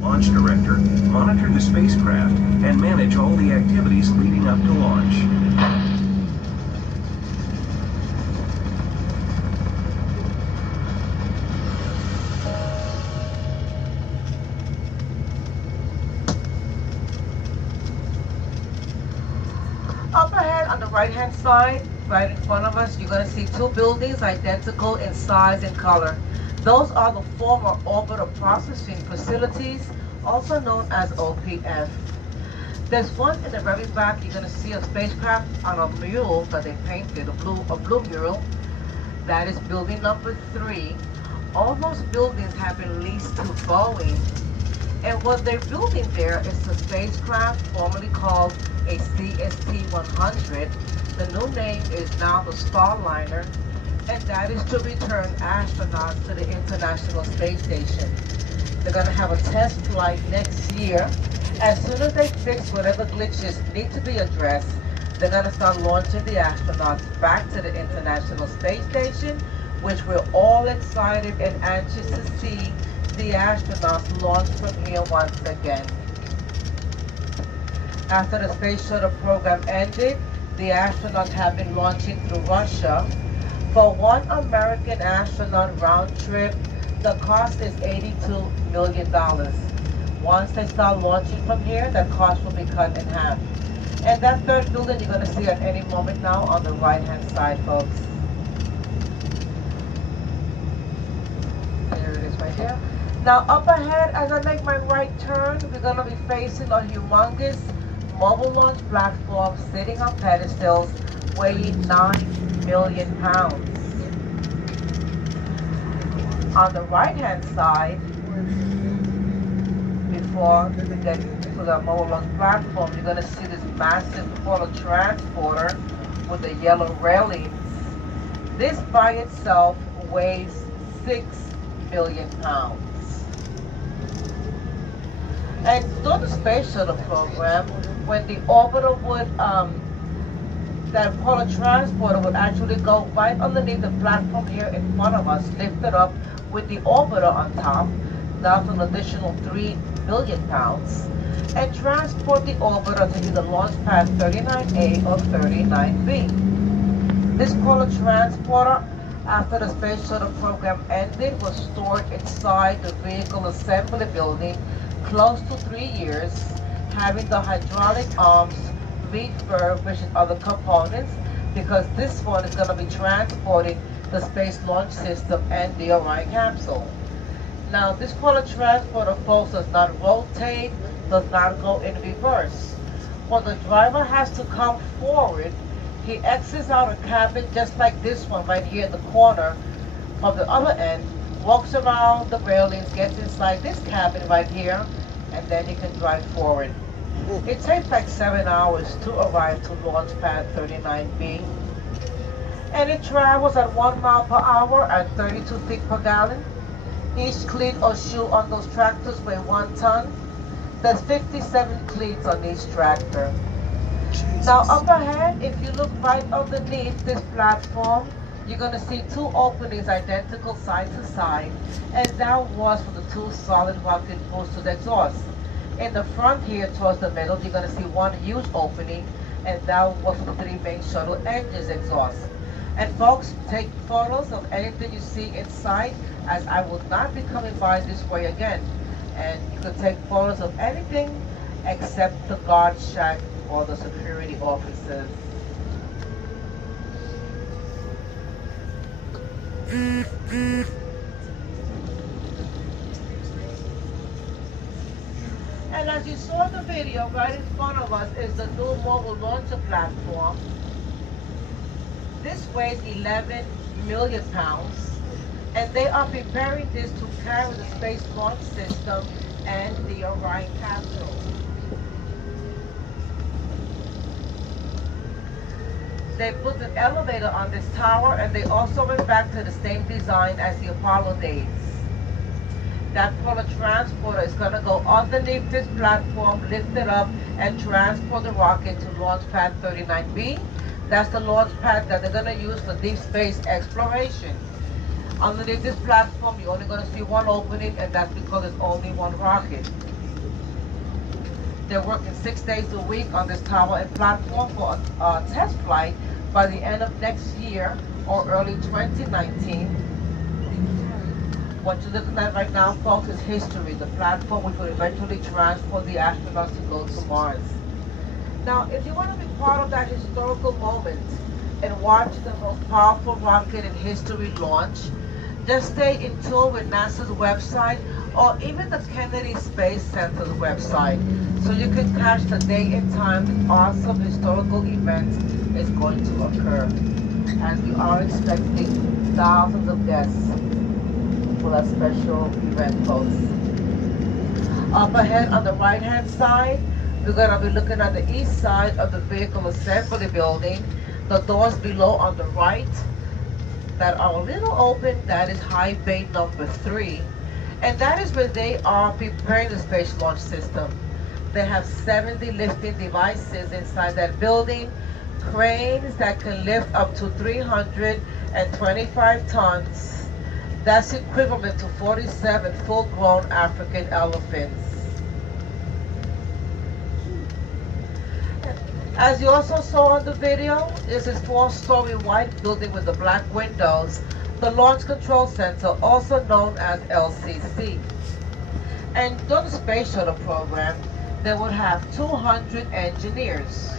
Launch director, monitor the spacecraft, and manage all the activities leading up to launch. Up ahead on the right-hand side, right in front of us, you're going to see two buildings identical in size and color. Those are the former orbital processing facilities, also known as OPF. There's one in the very back. You're going to see a spacecraft on a mural that they painted, a blue mural. That is building number 3. All those buildings have been leased to Boeing. And what they're building there is a spacecraft formerly called a CST-100. The new name is now the Starliner, and that is to return astronauts to the International Space Station. They're going to have a test flight next year. As soon as they fix whatever glitches need to be addressed, they're going to start launching the astronauts back to the International Space Station, which we're all excited and anxious to see the astronauts launch from here once again. After the Space Shuttle program ended, the astronauts have been launching through Russia. For one American astronaut round trip, the cost is $82 million. Once they start launching from here, the cost will be cut in half. And that third building you're going to see at any moment now on the right-hand side, folks. There it is right there. Now up ahead, as I make my right turn, we're going to be facing a humongous mobile launch platform sitting on pedestals weighing 9 million pounds. On the right-hand side, before we get to the mobile launch platform, you're going to see this massive polar transporter with the yellow railings. This by itself weighs 6 million pounds. And through the Space Shuttle program, when the orbiter would, that polar transporter would actually go right underneath the platform here in front of us, lifted up with the orbiter on top, that's an additional 3 million pounds, and transport the orbiter to either launch pad 39A or 39B. This polar transporter, after the Space Shuttle program ended, was stored inside the vehicle assembly building close to 3 years, having the hydraulic arms refurbished and other components, because this one is going to be transporting the Space Launch System and the Orion capsule. Now, this polar transporter, folks, does not rotate, does not go in reverse. When the driver has to come forward, he exits out a cabin just like this one right here in the corner from the other end, walks around the railings, gets inside this cabin right here, and then he can drive forward. It takes like 7 hours to arrive to launch pad 39B. And it travels at 1 mile per hour at 32 feet per gallon. Each cleat or shoe on those tractors weigh 1 ton. There's 57 cleats on each tractor. Now up ahead, if you look right underneath this platform, you're going to see 2 openings identical side to side, and that was for the 2 solid rocket boosters exhausts. In the front here towards the middle, you're going to see 1 huge opening, and that was for the 3 main shuttle engines exhaust. And folks, take photos of anything you see inside, as I will not be coming by this way again. And you can take photos of anything except the guard shack or the security officers. And as you saw in the video, right in front of us is the new mobile launcher platform. This weighs 11 million pounds, and they are preparing this to carry the Space Launch System and the Orion capsule. They put an elevator on this tower, and they also went back to the same design as the Apollo days. That polar transporter is going to go underneath this platform, lift it up, and transport the rocket to launch pad 39B. That's the launch pad that they're going to use for deep space exploration. Underneath this platform, you're only going to see one opening, and that's because there's only one rocket. They're working 6 days a week on this tower and platform for a test flight by the end of next year or early 2019. What you're looking at right now, folks, is history, the platform which will eventually transport the astronauts to go to Mars. Now, if you want to be part of that historical moment and watch the most powerful rocket in history launch, just stay in tune with NASA's website or even the Kennedy Space Center's website so you can catch the day and time this awesome historical event is going to occur, as we are expecting thousands of guests for that special event, folks. Up ahead on the right-hand side, we're going to be looking at the east side of the vehicle assembly building. The doors below on the right that are a little open, that is high bay number 3. And that is where they are preparing the Space Launch System. They have 70 lifting devices inside that building, cranes that can lift up to 325 tons. That's equivalent to 47 full-grown African elephants. As you also saw on the video, is this 4-story white building with the black windows, the Launch Control Center, also known as LCC. And during the Space Shuttle program, they would have 200 engineers.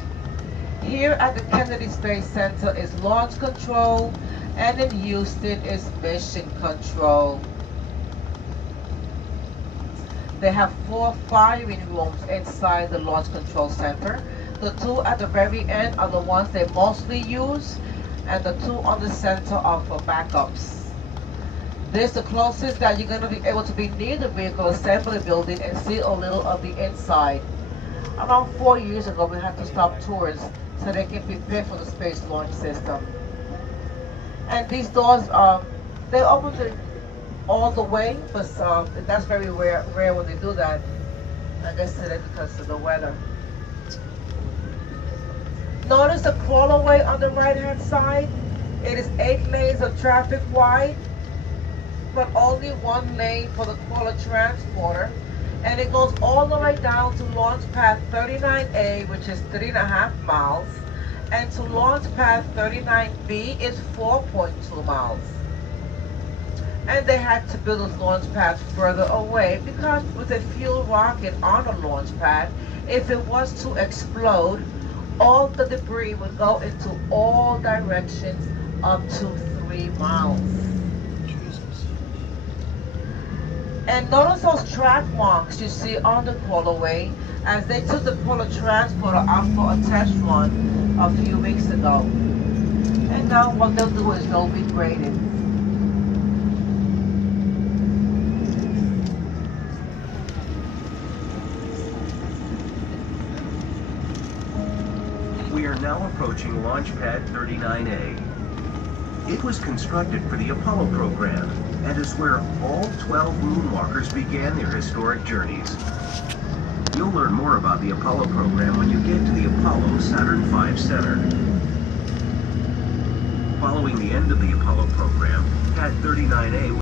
Here at the Kennedy Space Center is Launch Control, and in Houston is Mission Control. They have 4 firing rooms inside the Launch Control Center. The 2 at the very end are the ones they mostly use, and the 2 on the center are for backups. This is the closest that you're going to be able to be near the vehicle assembly building and see a little of the inside. Around 4 years ago, we had to stop tours so they can prepare for the Space Launch System. And these doors, they open all the way, but that's very rare when they do that. I guess today because of the weather. Notice the crawlerway on the right-hand side. It is 8 lanes of traffic wide, but only 1 lane for the crawler transporter. And it goes all the way down to Launch Pad 39A, which is 3.5 miles. And to Launch Pad 39B is 4.2 miles. And they had to build those launch pads further away because with a fuel rocket on a launch pad, if it was to explode, all the debris would go into all directions up to 3 miles. And notice those track marks you see on the crawlerway as they took the crawler transporter out for a test run a few weeks ago. And now what they'll do is they'll regrade it. We are now approaching Launch Pad 39A. It was constructed for the Apollo program and is where all 12 moonwalkers began their historic journeys. You'll learn more about the Apollo program when you get to the Apollo Saturn V Center. Following the end of the Apollo program, Pad 39A